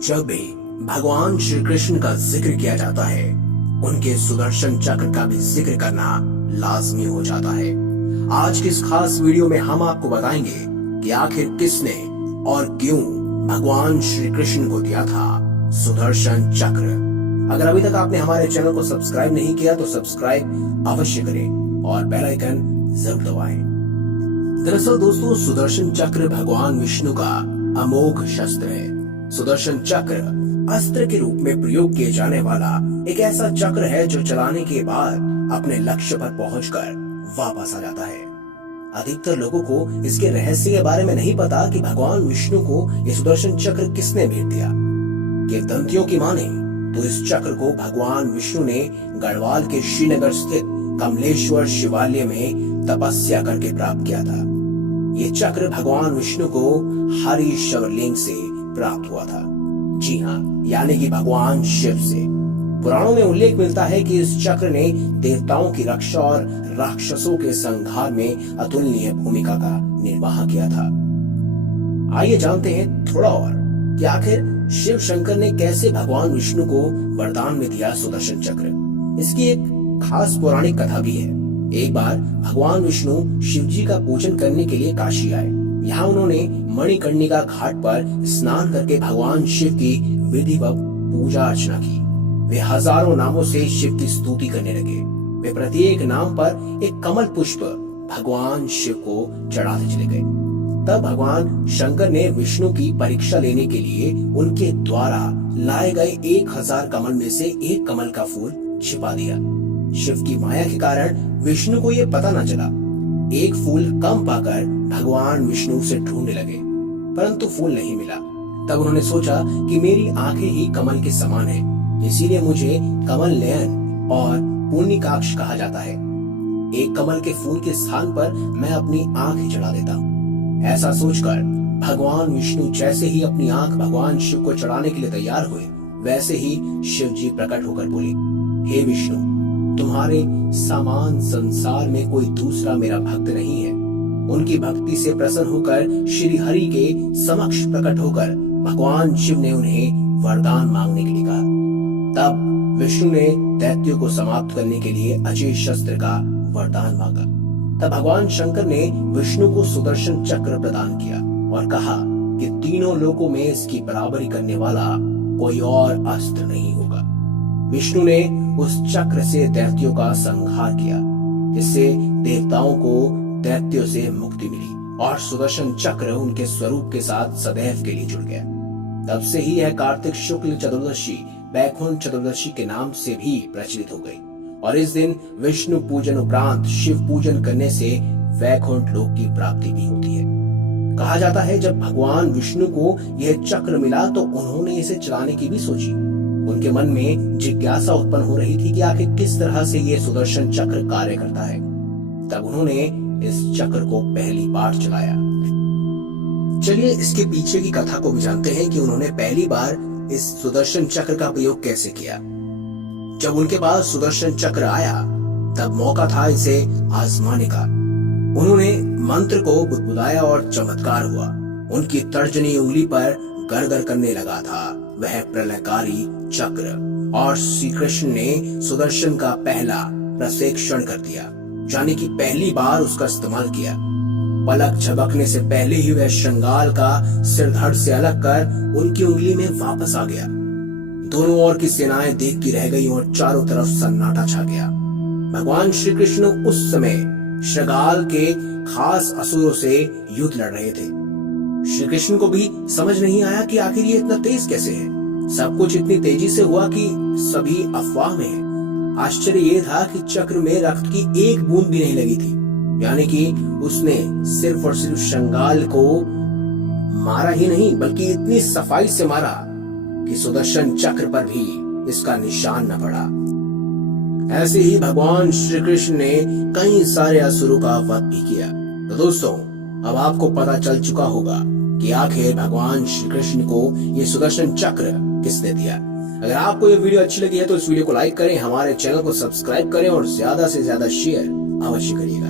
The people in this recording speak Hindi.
जब भी भगवान श्री कृष्ण का जिक्र किया जाता है, उनके सुदर्शन चक्र का भी जिक्र करना लाजमी हो जाता है। आज की इस खास वीडियो में हम आपको बताएंगे कि आखिर किसने और क्यों भगवान श्री कृष्ण को दिया था सुदर्शन चक्र। अगर अभी तक आपने हमारे चैनल को सब्सक्राइब नहीं किया तो सब्सक्राइब अवश्य करें और बेल आइकन जरूर दबाएं। दरअसल दोस्तों, सुदर्शन चक्र भगवान विष्णु का अमोघ शस्त्र है। सुदर्शन चक्र अस्त्र के रूप में प्रयोग किए जाने वाला एक ऐसा चक्र है जो चलाने के बाद अपने लक्ष्य पर पहुंचकर वापस आ जाता है। अधिकतर लोगों को इसके रहस्य के बारे में नहीं पता कि भगवान विष्णु को यह सुदर्शन चक्र किसने भेंट दिया। किंवदंतियों की माने तो इस चक्र को भगवान विष्णु ने गढ़वाल के श्रीनगर स्थित कमलेश्वर शिवालय में तपस्या करके प्राप्त किया था। ये चक्र भगवान विष्णु को हरि शिवलिंग से प्राप्त हुआ था। जी हाँ, यानी कि भगवान शिव से। पुराणों में उल्लेख मिलता है कि इस चक्र ने देवताओं की रक्षा और राक्षसों के संहार में अतुलनीय भूमिका का निर्वाह किया था। आइए जानते हैं थोड़ा और कि आखिर शिव शंकर ने कैसे भगवान विष्णु को वरदान में दिया सुदर्शन चक्र। इसकी एक खास पौराणिक कथा भी है। एक बार भगवान विष्णु शिव जी का पूजन करने के लिए काशी आए। यहाँ उन्होंने मणिकर्णिका घाट पर स्नान करके भगवान शिव की विधिवत पूजा अर्चना की। वे हजारों नामों से शिव की स्तुति करने लगे। वे प्रत्येक नाम पर एक कमल पुष्प भगवान शिव को चढ़ाते चले गए। तब भगवान शंकर ने विष्णु की परीक्षा लेने के लिए उनके द्वारा लाए गए 1000 कमल में से एक कमल का फूल छिपा दिया। शिव की माया के कारण विष्णु को यह पता न चला। एक फूल कम पाकर भगवान विष्णु उसे ढूंढने लगे, परंतु फूल नहीं मिला। तब उन्होंने सोचा कि मेरी आंखें ही कमल के समान हैं, इसीलिए मुझे कमल नयन और पुण्यकाक्ष कहा जाता है। एक कमल के फूल के स्थान पर मैं अपनी आंख ही चढ़ा देता हूँ। ऐसा सोचकर भगवान विष्णु जैसे ही अपनी आंख भगवान शिव को चढ़ाने के लिए तैयार हुए, वैसे ही शिव जी प्रकट होकर बोले, हे विष्णु, तुम्हारे समान संसार में कोई दूसरा मेरा भक्त नहीं है। उनकी भक्ति से प्रसन्न होकर श्री हरि के समक्ष प्रकट होकर भगवान शिव ने उन्हें वरदान मांगने के लिए कहा। तब विष्णु ने दैत्यों को समाप्त करने के लिए अजय शस्त्र का वरदान मांगा। तब भगवान शंकर ने विष्णु को सुदर्शन चक्र प्रदान किया और कहा कि तीनों लोकों में इसकी बराबरी करने वाला कोई और अस्त्र नहीं होगा। विष्णु ने उस चक्र से दैत्यों का संहार किया, जिससे देवताओं को दैत्यों से मुक्ति मिली और सुदर्शन चक्र उनके स्वरूप के साथ सदैव के लिए जुड़ गया। तब से ही यह कार्तिक शुक्ल चतुर्दशी वैकुंठ चतुर्दशी के नाम से भी प्रचलित हो गई और इस दिन विष्णु पूजन उपरांत शिव पूजन करने से वैकुंठ लोक की प्राप्ति भी होती है। कहा जाता है जब भगवान विष्णु को यह चक्र मिला तो उन्होंने इसे चलाने की भी सोची। उनके मन में जिज्ञासा उत्पन्न हो रही थी कि आखिर किस तरह से यह सुदर्शन चक्र कार्य करता है। तब उन्होंने इस चक्र को पहली बार चलाया। चलिए इसके पीछे की कथा को भी जानते हैं कि उन्होंने पहली बार इस सुदर्शन चक्र का प्रयोग कैसे किया। जब उनके पास सुदर्शन चक्र आया तब मौका था इसे आजमाने का। उन्होंने मंत्र को बुदबुदाया और चमत्कार हुआ। उनकी तर्जनी उंगली पर गड़गड़ करने लगा था वह प्रलयकारी चक्र और श्री कृष्ण ने सुदर्शन का पहला प्रशिक्षण कर दिया, यानी कि पहली बार उसका इस्तेमाल किया। पलक झपकने से पहले ही वह श्रृंगाल का सिर धड़ से अलग कर उनकी उंगली में वापस आ गया। दोनों ओर की सेनाएं देखती रह गई और चारों तरफ सन्नाटा छा गया। भगवान श्री कृष्ण उस समय श्रृंगाल के खास असुरों से युद्ध लड़ रहे थे। श्री कृष्ण को भी समझ नहीं आया कि आखिर ये इतना तेज कैसे है। सब कुछ इतनी तेजी से हुआ कि सभी अफवाह में है। आश्चर्य ये था कि चक्र में रक्त की एक बूंद भी नहीं लगी थी, यानी कि उसने सिर्फ और सिर्फ श्रृंगाल को मारा ही नहीं बल्कि इतनी सफाई से मारा कि सुदर्शन चक्र पर भी इसका निशान न पड़ा। ऐसे ही भगवान श्री कृष्ण ने कई सारे असुरों का वध भी किया। तो दोस्तों, अब आपको पता चल चुका होगा कि आखिर भगवान श्री कृष्ण को ये सुदर्शन चक्र किसने दिया। अगर आपको ये वीडियो अच्छी लगी है तो इस वीडियो को लाइक करें, हमारे चैनल को सब्सक्राइब करें और ज्यादा से ज्यादा शेयर अवश्य करिएगा।